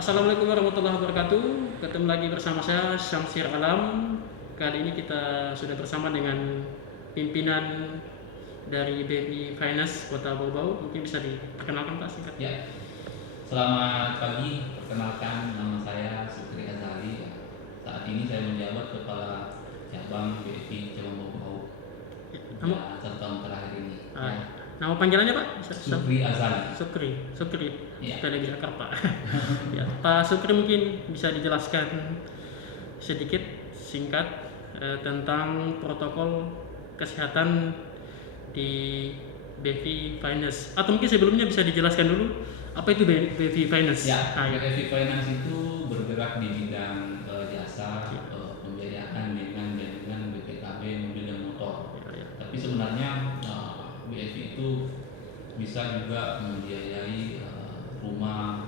Assalamualaikum warahmatullahi wabarakatuh. Ketemu lagi bersama saya Syamsir Alam. Kali ini kita sudah bersama dengan pimpinan dari BRI Finance Kota Bau-Bau. Mungkin bisa diperkenalkan Pak singkat. Ya, selamat pagi. Perkenalkan, nama saya Sukri Azali. Saat ini saya menjabat Kepala Cabang BRI Cabang Bau-Bau. Nama, Ya, 1 tahun terakhir ini. Ya. nama panggilannya Pak? Sukri Azali. Sukri. Ya. Supaya lebih akrab Pak. Ya, Pak Sukri mungkin bisa dijelaskan sedikit singkat tentang protokol kesehatan di BRI Finance, atau mungkin sebelumnya bisa dijelaskan dulu apa itu BRI Finance. Ya, BRI Finance itu bergerak di bidang jasa pembiayaan dengan jaminan BPKB mobil dan motor. Ya. Tapi sebenarnya BRI itu bisa juga membiayai rumah,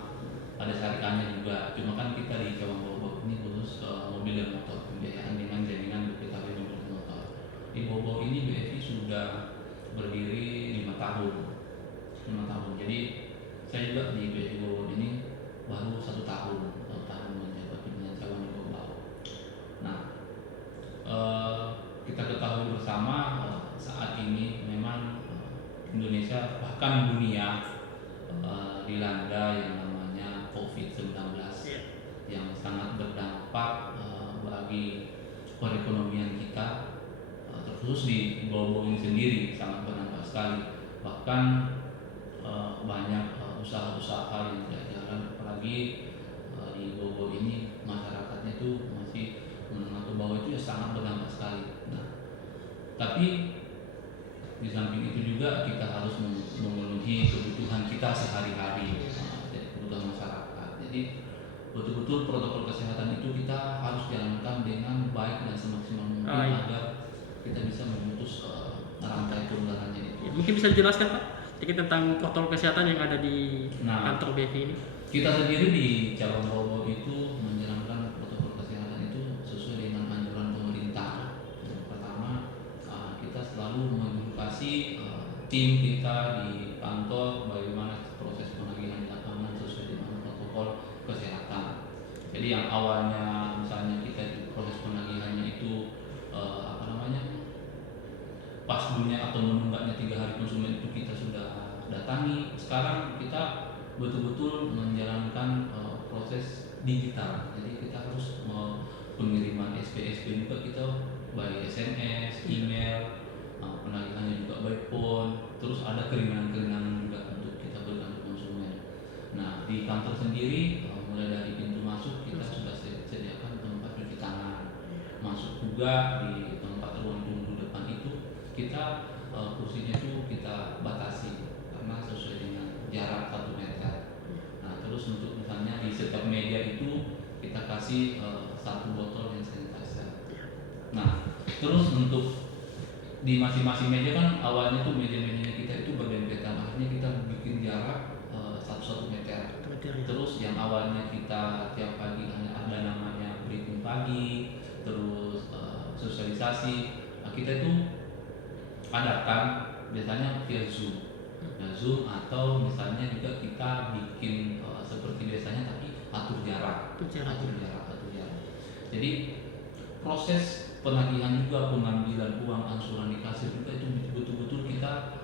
ada syariahnya juga. Cuma kan kita di cabang Bau-Bau ini khusus mobil dan motor, pembiayaan dengan jaminan BPKB mobil dan motor. Di Bau-Bau ini BRI sudah berdiri 5 tahun. Jadi saya juga di BRI Bau-Bau ini baru 1 tahun menjabat pimpinan cabang di Bau-Bau. Nah, kita ketahui bersama saat ini memang Indonesia bahkan dunia dilanda yang namanya COVID-19 yang sangat berdampak bagi perekonomian kita, terkhusus di Bau-Bau ini sendiri sangat berdampak sekali. Bahkan banyak usaha-usaha yang tidak jalan, apalagi di Bau-Bau ini masyarakatnya itu masih menengah ke bawah, itu ya sangat berdampak sekali. Nah, tapi di samping itu juga kita harus memenuhi kebutuhan kita sehari-hari, kebutuhan masyarakat. Jadi betul-betul protokol kesehatan itu kita harus jalankan dengan baik dan semaksimal mungkin agar kita bisa memutus rantai penularannya itu. Mungkin bisa dijelaskan Pak sedikit tentang protokol kesehatan yang ada di kantor BRI ini. Kita sendiri di cabang Bau-Bau itu menjalankan protokol kesehatan itu sesuai dengan anjuran pemerintah. Yang pertama, kita selalu mengedukasi tim kita di kantor bagaimana proses penagihan di lapangan sesuai dengan protokol kesehatan. Jadi yang awalnya misalnya kita di proses penagihannya itu pas dulunya atau menunggaknya 3 hari konsumen itu kita sudah datangi. Sekarang kita betul-betul menjalankan proses digital. Jadi kita harus pengiriman SP juga kita by SMS, email, penagihannya juga by phone. Terus ada keringanan-keringanan juga untuk kita berikan ke konsumen. Nah, di kantor sendiri mulai dari pintu masuk kita sudah sediakan tempat cuci tangan. Masuk juga di tempat ruang tunggu depan itu kita kursinya itu kita batasi karena sesuai dengan jarak 1 meter. Nah, terus untuk misalnya di setiap meja itu kita kasih 1 botol hand sanitizer. Nah, terus untuk di masing-masing meja kan awalnya tuh meja-mejanya kita itu berdempetan, akhirnya kita bikin jarak 1 meter. Terus yang awalnya kita tiap pagi hanya ada namanya briefing pagi, terus sosialisasi, kita itu adakan biasanya via Zoom atau misalnya juga kita bikin seperti biasanya tapi atur jarak. Jadi proses penagihan juga, pengambilan uang angsuran di kasir juga itu betul-betul kita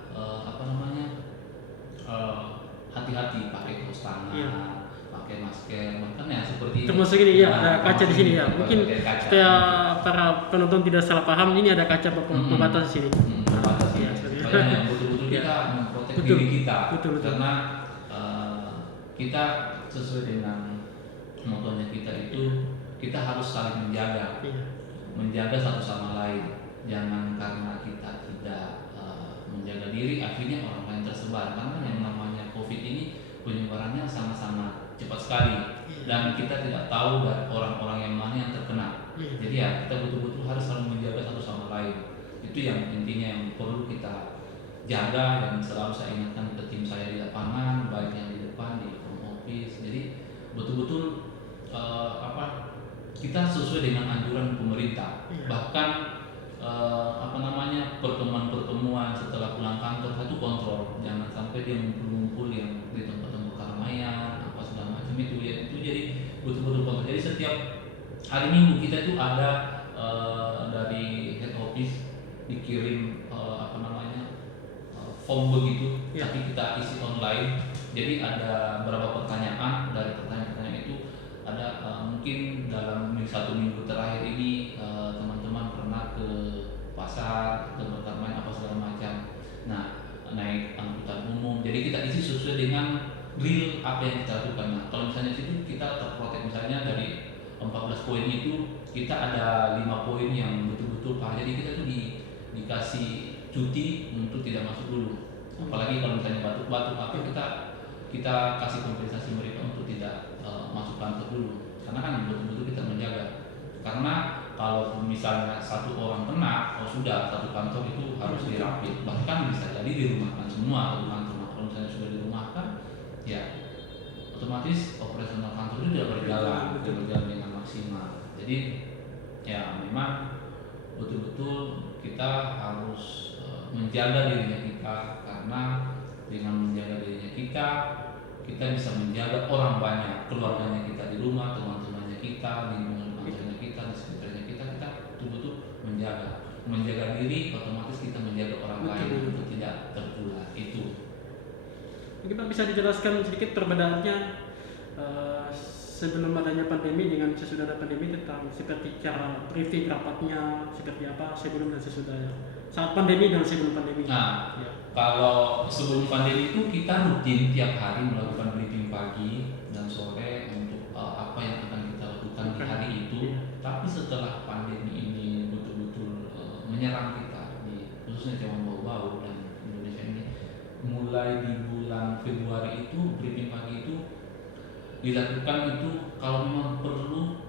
hati-hati, pakai kaos tangan, pakai masker, bahkan ya seperti termasuk ini ya, ada kaca di sini ya. Mungkin supaya para penonton tidak salah paham, ini ada kaca pembatas di sini. Ya, supaya betul-betul kita memprotek diri kita. Betul. Karena kita sesuai dengan motonya kita itu kita harus saling menjaga, menjaga satu sama lain. Jangan karena kita tidak menjaga diri akhirnya orang lain tersebar. Karena yang namanya COVID ini penyebarannya sama-sama cepat sekali dan kita tidak tahu dari orang-orang yang mana yang terkena. Jadi ya kita betul-betul harus saling menjaga satu sama lain. Itu yang intinya yang perlu kita jaga dan selalu saya ingatkan ke tim saya di lapangan, baik yang di depan di home office. Jadi betul-betul kita sesuai dengan anjuran pemerintah. Bahkan pertemuan setelah pulang kantor satu kontrol, jangan sampai dia ngumpul yang di tempat-tempat keramaian apa segala macam itu ya itu jadi betul-betul kontrol. Jadi setiap hari Minggu kita itu ada dari head office dikirim form begitu, Ya. tapi kita isi online. Jadi ada beberapa pertanyaan, dari pertanyaan-pertanyaan itu ada mungkin dalam satu minggu terakhir ini teman-teman pernah ke pasar, ke tempat main apa segala macam. Nah, naik angkutan umum. Jadi kita isi sesuai dengan real apa yang kita lakukan. Nah, kalau misalnya situ kita terprotek, misalnya dari 14 poin itu kita ada 5 poin yang betul-betul parah. Jadi kita tuh dikasih cuti untuk tidak masuk dulu. Apalagi kalau misalnya batuk-batuk apa, kita kasih kompensasi mereka untuk tidak masuk kantor dulu. Karena kan betul-betul kita menjaga. Karena kalau misalnya satu orang kena, sudah satu kantor itu harus dirapit. Bahkan bisa jadi dirumahkan semua satu kantor. Nah, kalau misalnya sudah dirumahkan, ya otomatis operasional kantor itu tidak berjalan dengan maksimal. Jadi ya memang betul-betul kita harus menjaga dirinya kita, karena dengan menjaga dirinya kita bisa menjaga orang banyak, keluarganya kita di rumah, teman-temannya kita, lingkungan kantornya kita, di sekitarnya kita betul-betul menjaga diri, otomatis kita menjaga orang lain untuk tidak tertular. Itu Mungkin Pak bisa dijelaskan sedikit perbedaannya sebelum adanya pandemi dengan sesudah ada pandemi, tentang seperti cara briefing rapatnya seperti apa sebelum dan sesudahnya, saat pandemi dan sebelum pandemi. Nah, Ya. kalau sebelum pandemi itu kita rutin tiap hari melakukan briefing pagi dan sore untuk apa yang akan kita lakukan di hari itu. Ya. Tapi setelah pandemi ini betul-betul menyerang kita, khususnya Jawa Bau dan Indonesia ini, mulai di bulan Februari itu briefing pagi itu dilakukan itu kalau memang perlu,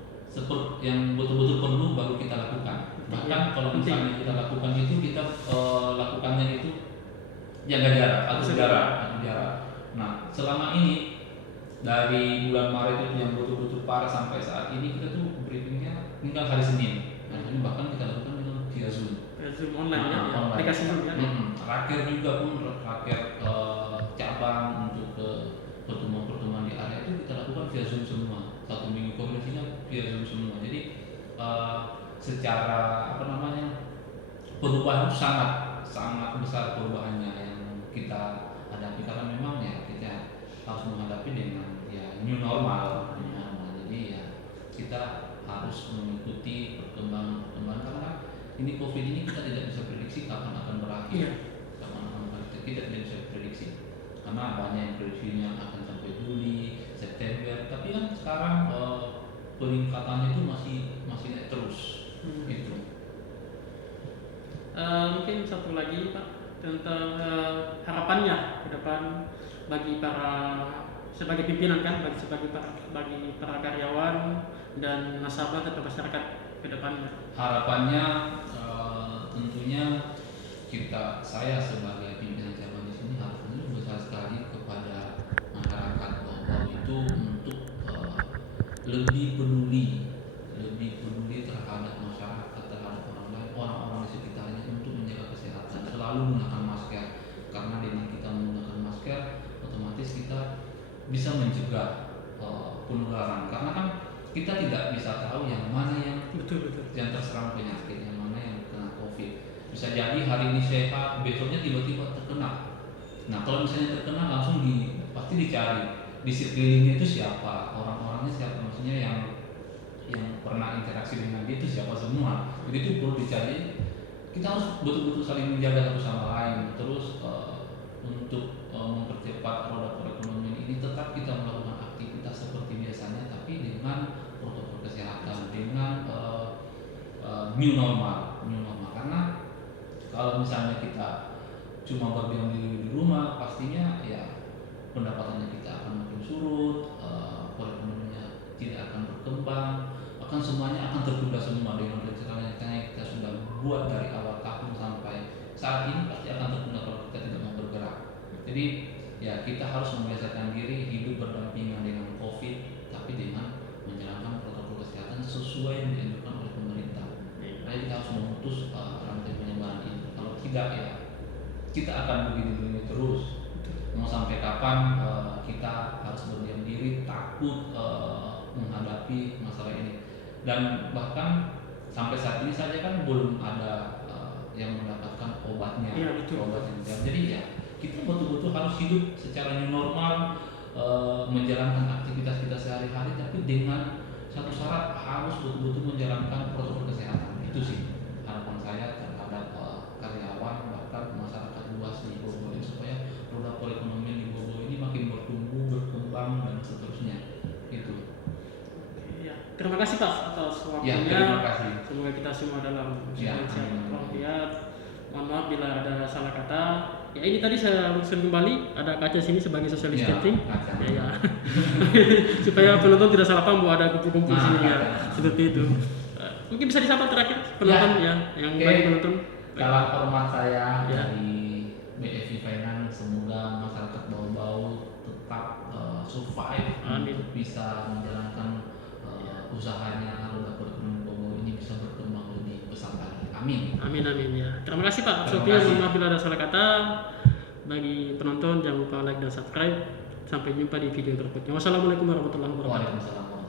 yang betul-betul perlu baru kita lakukan. Bahkan kalau misalnya kita lakukan itu, kita lakukannya itu jaga jarak, atur jarak. Nah, selama ini dari bulan Maret itu yang betul-betul parah sampai saat ini, kita tuh briefingnya tinggal hari Senin. Nah, ini bahkan kita lakukan itu via Zoom. Zoom online ya, Online. aplikasi Zoom ya. Raker juga pun raker cabang untuk ke pertemuan-pertemuan di area itu kita lakukan via Zoom semua. Satu minggu koordinasinya via Zoom semua. Jadi secara perubahan itu sangat besar perubahannya yang kita hadapi, karena memang ya kita harus menghadapi dengan new normal. Jadi ya kita harus mengikuti perkembangan karena ini COVID ini kita tidak bisa prediksi kapan akan berakhir. Iya. Kapan akan berakhir kita tidak bisa prediksi, karena banyak yang prediksinya akan sampai Juli, September. Tapi kan sekarang peningkatannya itu masih naik terus. Itu. Mungkin satu lagi Pak, tentang harapannya ke depan bagi para, sebagai pimpinan kan, bagi para karyawan dan nasabah atau masyarakat ke depannya. Harapannya tentunya saya sebagai pimpinan cabang di sini harapannya besar sekali kepada masyarakat bahwa itu untuk lebih peduli terhadap masyarakat, terhadap orang lain, orang-orang di sekitarnya, untuk menjaga kesehatan, selalu menggunakan masker. Karena dengan kita menggunakan masker, otomatis kita bisa mencegah penularan. Karena kan kita tidak bisa tahu yang mana yang terserang penyakit, yang mana yang kena COVID. Bisa jadi hari ini sehat, besoknya tiba-tiba terkena. Nah, kalau misalnya terkena langsung pasti dicari di sekelilingnya itu siapa, orang-orangnya siapa, maksudnya yang pernah interaksi dengan dia itu siapa semua. Jadi itu perlu dicari. Kita harus betul-betul saling menjaga satu sama lain. Terus untuk mempercepat roda perekonomian ini, tetap kita melakukan aktivitas seperti biasanya, tapi dengan protokol kesehatan, dengan new normal. Karena kalau misalnya kita cuma berdiam diri di rumah, pastinya ya pendapatannya kita akan makin surut, perekonomiannya tidak akan berkembang, bahkan semuanya akan tertunda semua dengan rencana yang kita sudah buat dari awal tahun sampai saat ini, pasti akan tertunda kalau kita tidak mau bergerak. Jadi ya kita harus membiasakan diri hidup berdampingan dengan COVID, tapi dengan menjalankan protokol kesehatan sesuai yang dianjurkan oleh pemerintah. Karena kita harus memutus rantai penyebaran ini. Kalau tidak ya kita akan begini-begini terus. Mau sampai kapan kita harus berdiam diri, takut menghadapi masalah ini. Dan bahkan sampai saat ini saja kan belum ada yang mendapatkan obatnya. Iya, betul. Obatnya. Jadi ya kita betul-betul harus hidup secara new normal, menjalankan aktivitas kita sehari-hari, tapi dengan satu syarat, harus betul-betul menjalankan protokol kesehatan. Itu sih harapan saya terhadap karyawan, bahkan masyarakat luas di Bobo ini, supaya roda perekonomian di Bobo ini makin bertumbuh, berkembang, dan seterusnya. Itu. Ya, terima kasih Pak atas waktunya. Ya, terima kasih. Semoga kita semua dalam Ya, sehat amin. walafiat. Mohon maaf bila ada salah kata. Ya ini tadi saya usul kembali, ada kaca sini sebagai social Ya, distancing. kaca. Ya. Supaya penonton tidak salah paham bahwa ada kumpul-kumpul Nah, sini ya. kaca. Seperti itu. Mungkin bisa disapa terakhir penonton ya, yang Oke. bagi penonton. Salam hormat saya Ya. dari BFI Finance. Semoga masyarakat Bau-Bau tetap survive Amin. untuk bisa menjalankan usahanya, roda perekonomian Bau-Bau ini bisa berkembang lebih besar lagi. Amin. Amin amin ya. Terima kasih Pak. Terima Sofia, kasih. mohon maaf bila ada salah kata. Bagi penonton jangan lupa like dan subscribe. Sampai jumpa di video berikutnya. Wassalamualaikum warahmatullahi wabarakatuh. Waalaikumsalam.